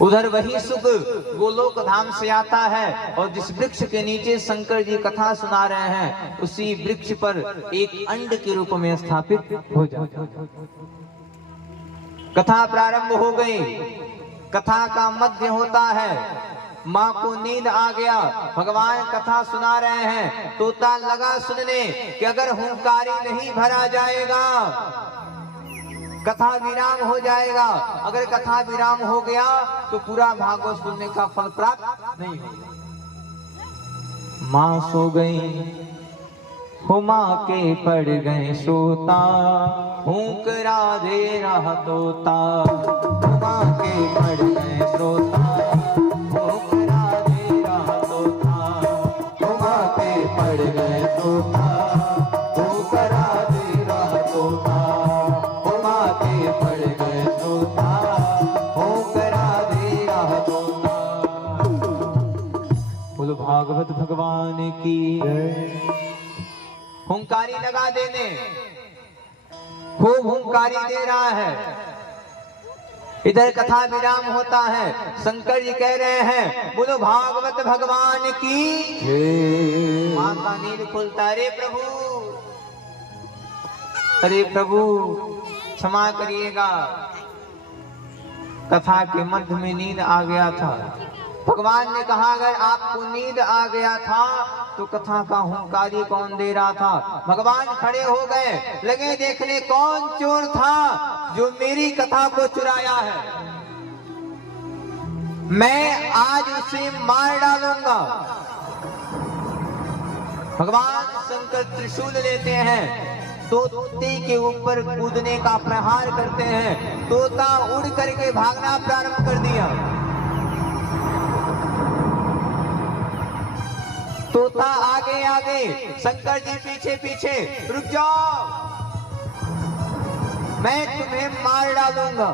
उधर वही सुख गोलोक धाम से आता है और जिस वृक्ष के नीचे शंकर जी कथा सुना रहे हैं उसी वृक्ष पर एक अंड के रूप में स्थापित हो जाता है। कथा प्रारंभ हो गई, कथा का मध्य होता है। माँ को नींद आ गया, भगवान कथा सुना रहे हैं, तोता लगा सुनने कि अगर हुंकारी नहीं भरा जाएगा कथा विराम हो जाएगा, अगर कथा विराम हो गया तो पूरा भागवत सुनने का फल प्राप्त नहीं होगा। माँ सो गई हो, माँ के पड़ गए सोता, हुंक राधे रहा तोता, माँ के पड़ गए सोता, हुंक राधे रहा तोता, माँ के पड़ गए सोता, हुंक राधे रहा तोता, पड़ गए सोता, हुंक राधे रहा तोता। बोलो भागवत भगवान की। हुंकारी लगा देने, खूब हुंकारी दे रहा है। इधर कथा विराम होता है। शंकर जी कह रहे हैं बोलो भागवत भगवान की। माँ का नींद खुलता, अरे प्रभु, अरे प्रभु क्षमा करिएगा, कथा के मध्य में नींद आ गया था। भगवान ने कहा अगर आपको नींद आ गया था तो कथा का हुंकारी कौन दे रहा था? भगवान खड़े हो गए, लगे देखने कौन चोर था जो मेरी कथा को चुराया है। मैं आज उसे मार डालूंगा। भगवान शंकर त्रिशूल लेते हैं, तोते के ऊपर कूदने का प्रहार करते हैं। तोता उड़ करके भागना प्रारंभ कर दिया। तोता आगे आगे, शंकर जी पीछे पीछे। रुक जाओ, मैं तुम्हें मार डालूंगा।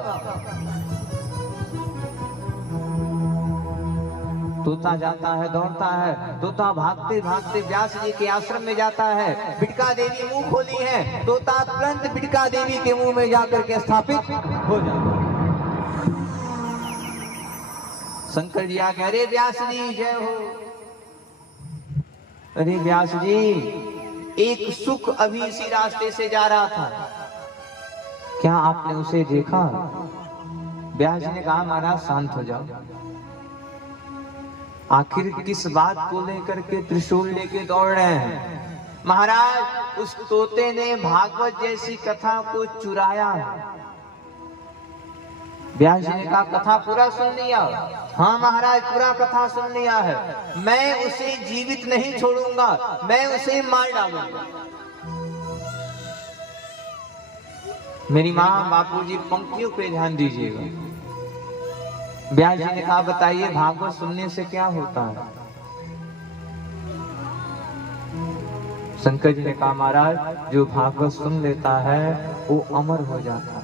तोता जाता है, दौड़ता है। तोता भागते भागते व्यास जी के आश्रम में जाता है। बिटका देवी मुंह खोली है, तोता तुरंत बिटका देवी के मुंह में जाकर के स्थापित हो जाता है। शंकर जी आके अरे व्यास जी जय हो। अरे व्यास जी, एक सुख अभी इसी रास्ते से जा रहा था, क्या आपने उसे देखा? व्यास जी ने कहा महाराज शांत हो जाओ, आखिर किस बात को लेकर के त्रिशूल लेके दौड़ रहे हैं? महाराज उस तोते ने भागवत जैसी कथा को चुराया। व्यास जी ने कहा कथा पूरा सुन लिया? हाँ महाराज पूरा कथा सुन लिया है। मैं उसे जीवित नहीं छोड़ूंगा, मैं उसे मार डालूंगा। मेरी माँ बापूजी पंक्तियों पे ध्यान दीजिएगा। व्यास जी ने कहा बताइए भागवत सुनने से क्या होता है? शंकर जी ने कहा महाराज जो भागवत सुन लेता है वो अमर हो जाता है।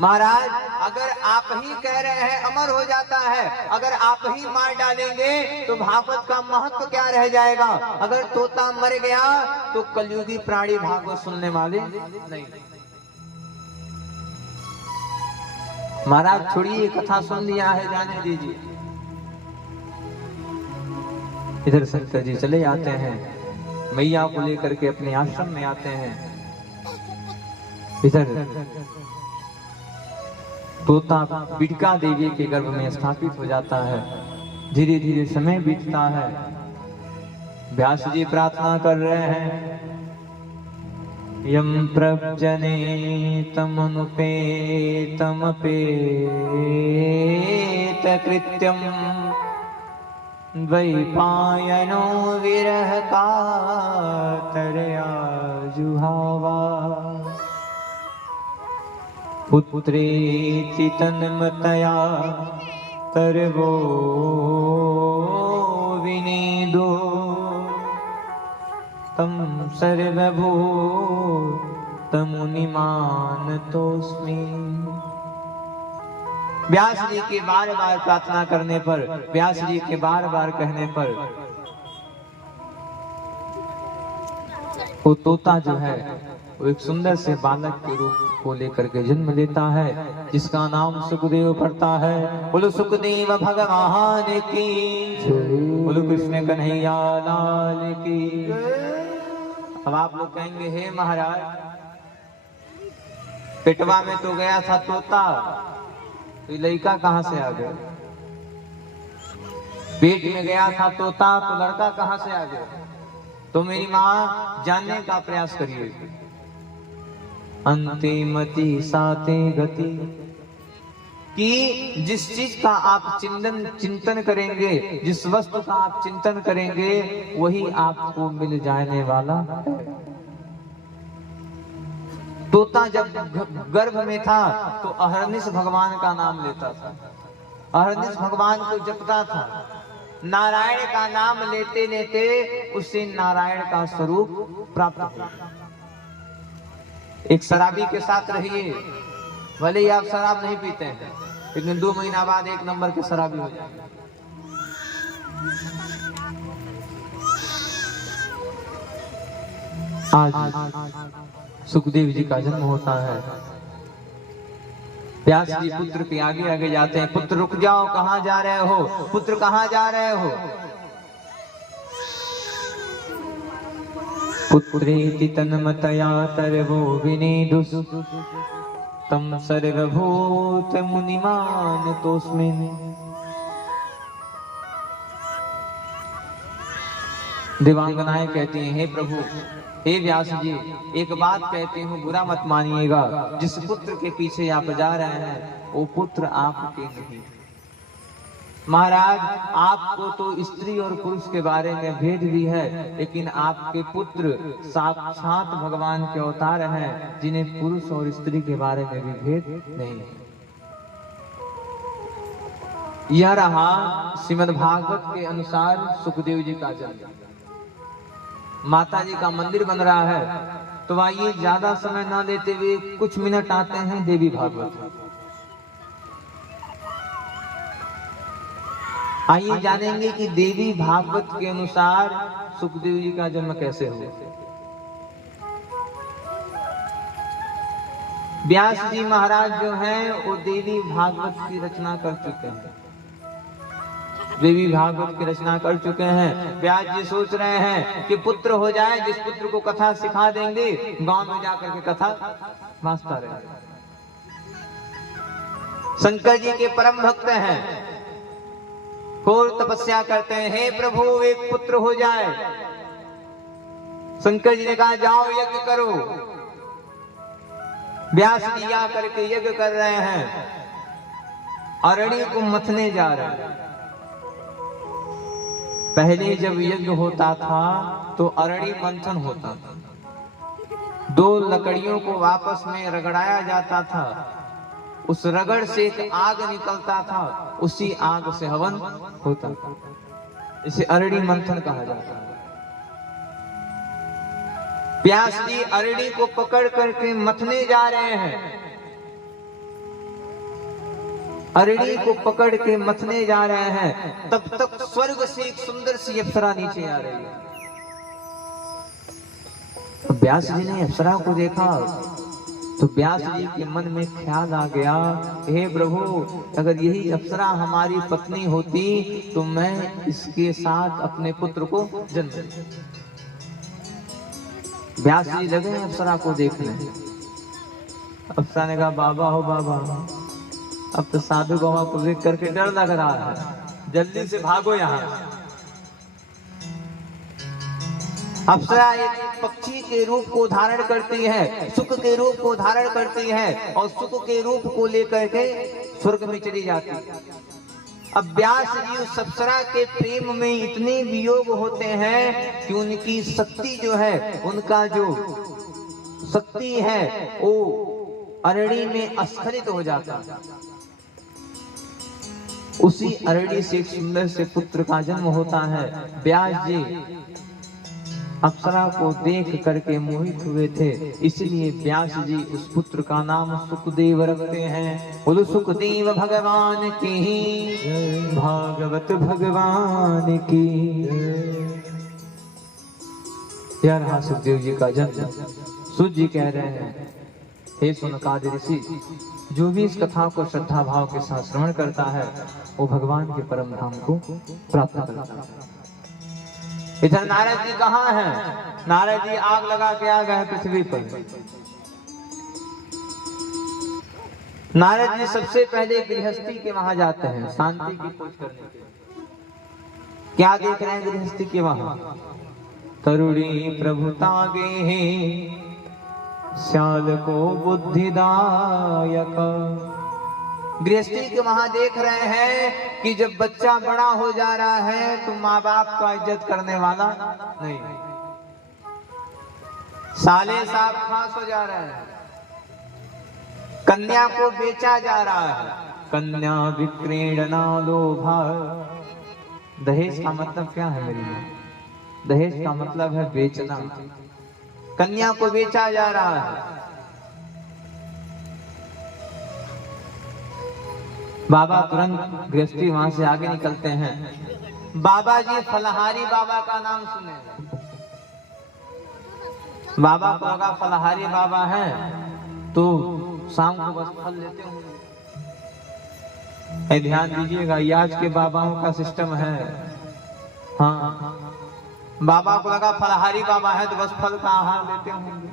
महाराज अगर आप ही कह रहे हैं अमर हो जाता है, अगर आप ही मार डालेंगे तो भागवत का महत्व क्या रह जाएगा? अगर तोता मर गया तो कलयुगी प्राणी भागवत सुनने वाले नहीं। महाराज छोड़िए कथा सुन लिया है, जाने दीजिए। इधर शंकर जी चले आते हैं, मैया को लेकर के अपने आश्रम में आते हैं। इधर तोता बिडका देवी के गर्भ में स्थापित हो जाता है। धीरे धीरे समय बीतता है। व्यास जी प्रार्थना कर रहे हैं, यम प्रजने तमनुपेतमपेत कृत्यम द्वैपायनो विरह कातरया जुहावा पुत्रेति तन्मतया तरवो विनीदो तम सर्वभूतमुनिमानतोऽस्मि। व्यास जी के बार बार प्रार्थना करने पर, व्यास जी के बार बार कहने पर वो तोता जो है वो एक सुंदर से बालक के रूप को लेकर के जन्म लेता है, जिसका नाम सुखदेव पड़ता है। बोलो सुखदेव भगवान की, बोलो कृष्ण कन्हैया लाल की। अब आप लोग कहेंगे हे महाराज पेटवा में तो गया था तोता, तो लड़का कहां से आ गया? पेट में गया था तोता तो लड़का कहां से आ गया? तो मेरी माँ जानने का प्रयास करिए। अंतिमति साते गति कि जिस चीज का आप चिंतन करेंगे, जिस वस्तु का आप चिंतन करेंगे वही आपको मिल जाने वाला है। तोता जब गर्भ में था तो अहरनिश भगवान का नाम लेता था, अहरनिश भगवान को जपता था। नारायण का नाम लेते लेते उसे नारायण का स्वरूप प्राप्त हुआ। एक शराबी के साथ रहिए, भले ही आप शराब नहीं पीते हैं, लेकिन 2 महीना बाद 1 नंबर के शराबी हो जाएंगे। आज सुखदेव जी का जन्म होता है। व्यास जी पुत्र के आगे आगे जाते हैं। पुत्र रुक जाओ, कहां जा रहे हो? पुत्र कहां जा रहे हो? पुत्रेति तन्मतया तरवो विनीदुस् तम सर्वभूत मुनिमानतोऽस्मि। देवांगनाएं कहती हैं हे प्रभु, हे व्यास जी, एक बात कहती हूँ बुरा मत मानिएगा, जिस पुत्र के पीछे आप जा रहे हैं वो पुत्र आपके नहीं। महाराज आपको तो स्त्री और पुरुष के बारे में भेद भी है, लेकिन आपके पुत्र साक्षात भगवान के अवतार हैं, जिन्हें पुरुष और स्त्री के बारे में भी भेद नहीं। यह रहा श्रीमद् भागवत के अनुसार सुखदेव जी का जन्म। माता जी का मंदिर बन रहा है, तो आइए ज्यादा समय ना लेते हुए कुछ मिनट आते हैं देवी भागवत। आइए जानेंगे कि देवी भागवत के अनुसार सुखदेव जी का जन्म कैसे हुआ। व्यास जी महाराज जो हैं वो देवी भागवत की रचना कर चुके हैं, देवी भागवत की रचना कर चुके हैं। व्यास जी सोच रहे हैं कि पुत्र हो जाए, जिस पुत्र को कथा सिखा देंगे गांव में जाकर के कथा वास्ता रहे। शंकर जी के परम भक्त हैं, घोर तपस्या करते हैं, हे प्रभु एक पुत्र हो जाए। शंकर जी ने कहा जाओ यज्ञ करो। व्यास जी आ करके यज्ञ कर रहे हैं, अरणी को मथने जा रहे हैं। पहले जब यज्ञ होता था तो अरणी मंथन होता था, दो लकड़ियों को आपस में रगड़ाया जाता था, उस रगड़ से एक आग निकलता था, उसी आग से हवन होता था। इसे अरणी मंथन कहा जाता है। व्यास जी अरणी को पकड़ करके मथने जा रहे हैं, अरणी को पकड़ के मथने जा रहे हैं, तब तक स्वर्ग से एक सुंदर सी अप्सरा नीचे आ रही है। व्यास जी ने अप्सरा को देखा तो व्यास जी के मन में ख्याल आ गया, हे प्रभु, अगर यही अप्सरा हमारी पत्नी होती तो मैं इसके साथ अपने पुत्र को जन्म देता। व्यास जी लगे अप्सरा को देखने। अप्सरा ने कहा बाबा हो बाबा, अब तो साधु बाबा को देख करके डर लग रहा है, जल्दी से भागो यहाँ। अप्सरा एक पक्षी के रूप को धारण करती है, सुख के रूप को धारण करती है और सुख के रूप को लेकर के स्वर्ग में चली जाती है। अब व्यास जी उस अप्सरा के प्रेम में इतने वियोग होते हैं कि उनकी शक्ति जो है, उनका जो शक्ति है वो अरणी में स्खलित हो जाता है। उसी अरणी से एक सुंदर से पुत्र का जन्म होता है। व्यास जी अप्सरा को देख करके मोहित हुए थे, इसलिए व्यास जी उस पुत्र का नाम सुखदेव रखते हैं। बोलो सुखदेव भगवान की, भागवत भगवान की। यह रहा सुखदेव जी का जन्म। सूत जी कह रहे हैं, हे सुनकादि ऋषि, जो भी इस कथा को श्रद्धा भाव के साथ श्रवण करता है वो भगवान के परम धाम को प्राप्त करता है। इधर नारद जी कहाँ हैं? नारद जी आग लगा के आ गए पृथ्वी पर। नारद जी सबसे पहले गृहस्थी के वहां जाते हैं शांति की खोज करने के लिए। क्या देख रहे हैं गृहस्थी के वहां? तरुणी प्रभुता गे श्याल को बुद्धिदायक। गृहस्थी के वहां देख रहे हैं कि जब बच्चा बड़ा हो जा रहा है तो माँ बाप का इज्जत करने वाला नहीं, साले साहब खास हो जा रहे हैं, कन्या को बेचा जा रहा है, कन्या विक्रीडना लोभा। दहेज का मतलब क्या है मेरी मां? दहेज का मतलब है बेचना। कन्या को बेचा जा रहा है। बाबा तुरंत गृहस्थी वहां से आगे निकलते हैं। बाबा जी फलहारी बाबा का नाम सुने। बाबा को लगा फलहारी बाबा है तो शाम को बस फल लेते होंगे। ध्यान दीजिएगा, ये आज के बाबाओं का सिस्टम है। हाँ, बाबा को लगा फलहारी बाबा है तो बस फल का आहार लेते होंगे।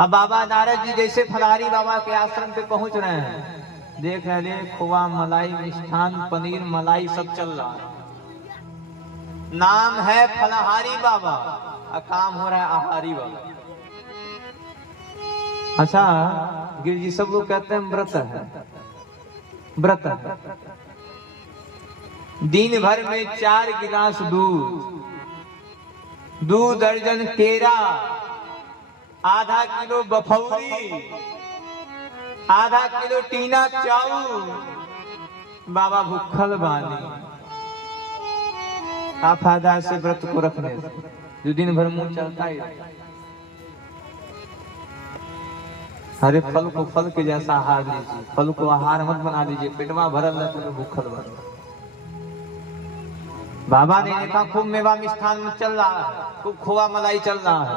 अब बाबा नारद जी जैसे फलहारी बाबा के आश्रम पे पहुंच रहे हैं, देख रहे खोआ मलाई मिष्ठान पनीर मलाई सब चल रहा है। नाम है फलहारी बाबा और काम हो रहा है आहारी बाबा। अच्छा, गिर जी सब लोग कहते हैं व्रत है, व्रत है। दिन भर में 4 गिलास दूध, 2 दर्जन केरा, आधा किलो बफौरी, आधा किलो टीना चाउर। बाबा भूखल बानी। आप फायदा से व्रत को रखने से जो दिन भर मुंह चलता ही। अरे फल को फल के जैसा आहार लीजिए, फल को आहार मत बना लीजिए। पेटवा भरल रहता तो भूखल बन। बाबा ने देखा खूब मेवा मिष्ठान में चल रहा है, खूब खोआ मलाई चल रहा है।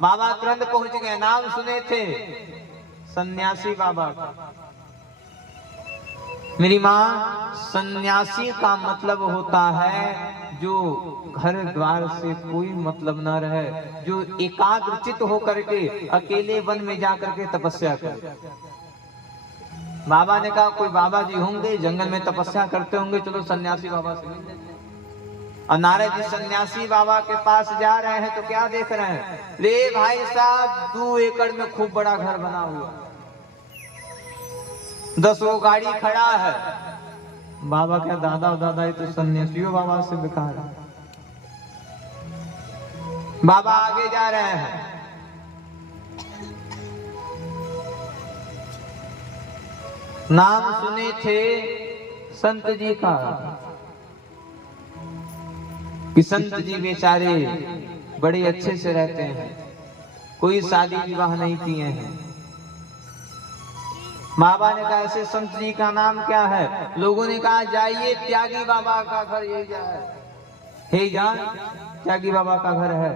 बाबा तुरंत पहुंच गए। नाम सुने थे सन्यासी बाबा का। मेरी माँ, सन्यासी का मतलब होता है जो घर द्वार से कोई मतलब ना रहे, जो एकाग्रचित होकर के अकेले वन में जाकर के तपस्या करे। बाबा ने कहा कोई बाबा जी होंगे जंगल में तपस्या करते होंगे, चलो सन्यासी बाबा से मिल लेते। और नारद जी सन्यासी बाबा के पास जा रहे हैं तो क्या देख रहे हैं, ले भाई साहब 2 एकड़ में खूब बड़ा घर बना हुआ, 10 गाड़ी खड़ा है। बाबा क्या दादा दादा ये तो सन्यासियों बाबा से बेकार है। बाबा आगे जा रहे हैं, नाम सुने थे संत जी का कि संत जी बेचारे बड़े अच्छे से रहते हैं, कोई शादी विवाह नहीं किए हैं। बाबा ने कहा ऐसे संत जी का नाम क्या है? लोगों ने कहा जाइए त्यागी बाबा का घर यही जाए। हे जान त्यागी बाबा का घर है।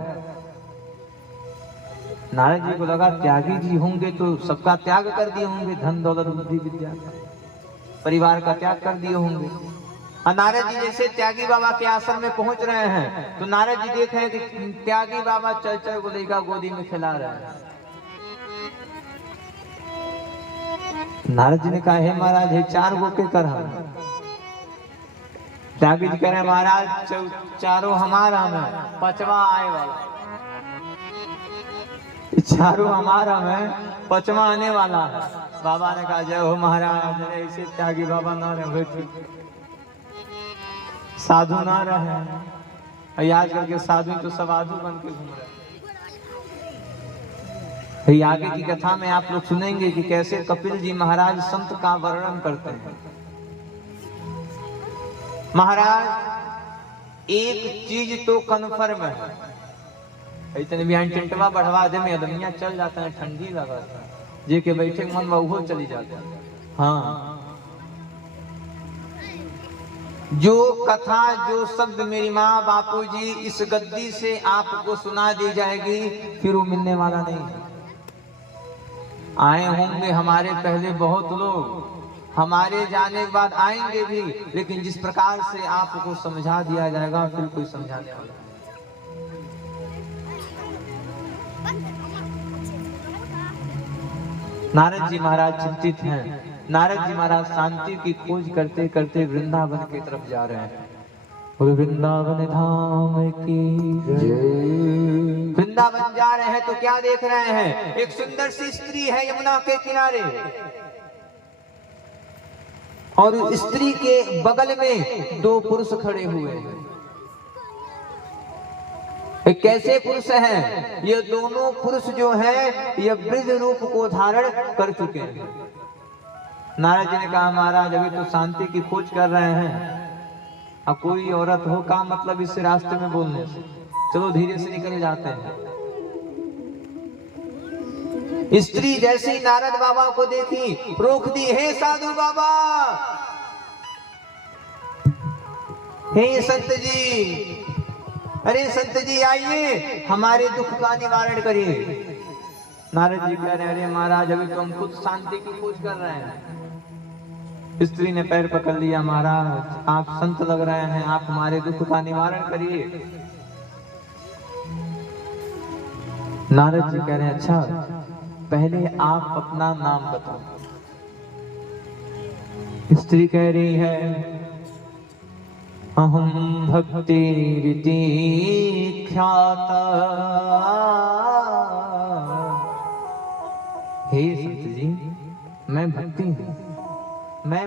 नारद जी को लगा त्यागी जी होंगे तो सबका त्याग कर दिए होंगे, धन दौलत बुद्धि विद्या परिवार का त्याग कर दिए होंगे। और नारद जी जैसे त्यागी बाबा के आश्रम में पहुंच रहे हैं तो नारद जी देख रहे हैं कि त्यागी बाबा चल चल को लेकर गोदी में खिला रहे हैं। नारद जी ने कहा हे महाराज ये 4 गो के कर हम। त्यागी जी कह रहे हैं महाराज चारों हमारा में, 5वां आए वाला, 4 हमारा में, 5वां आने वाला है। बाबा ने कहा जय हो महाराज, ऐसे त्यागी बाबा ना रहे, साधु ना रहे। याद करके साधु तो साधु बन के घूम रहे। आगे की कथा में आप लोग सुनेंगे कि कैसे कपिल जी महाराज संत का वर्णन करते हैं। महाराज एक चीज तो कन्फर्म है, इतने भी टेंटवा बढ़वा दे में अदमिया चल जाता है, ठंडी लगा था जे के बैठे मन वो चली जाता है। हाँ जो कथा जो शब्द मेरी माँ बापूजी इस गद्दी से आपको सुना दी जाएगी फिर वो मिलने वाला नहीं है। आए होंगे हमारे पहले बहुत लोग, हमारे जाने के बाद आएंगे भी, लेकिन जिस प्रकार से आपको समझा दिया जाएगा फिर कोई समझाने वाला। नारद जी महाराज चिंतित हैं। नारद जी महाराज शांति की खोज करते करते वृंदावन की तरफ जा रहे हैं। और वृंदावन धाम की जय। वृंदावन जा रहे हैं तो क्या देख रहे हैं, एक सुंदर सी स्त्री है यमुना के किनारे, और स्त्री के बगल में 2 पुरुष खड़े हुए हैं। कैसे पुरुष हैं? ये दोनों पुरुष जो हैं ये वृद्ध रूप को धारण कर चुके हैं। नारद जी ने कहा महाराज अभी तो शांति की खोज कर रहे हैं, अब कोई औरत हो का मतलब इस रास्ते में बोलने से, चलो धीरे से निकल जाते हैं। स्त्री जैसे ही नारद बाबा को देखी रोक दी, हे साधु बाबा, हे संत जी, अरे संत जी आइए हमारे दुख का निवारण करिए। नारद जी कह रहे अरे महाराज अभी तो हम खुद शांति की खोज कर रहे हैं। स्त्री ने पैर पकड़ लिया, महाराज आप संत लग रहे हैं, आप हमारे दुख का निवारण करिए। नारद जी कह रहे हैं अच्छा पहले आप अपना नाम बताओ। स्त्री कह रही है अहम भक्ति रीति ख्याता। हे संत जी मैं भक्ति हूँ, मैं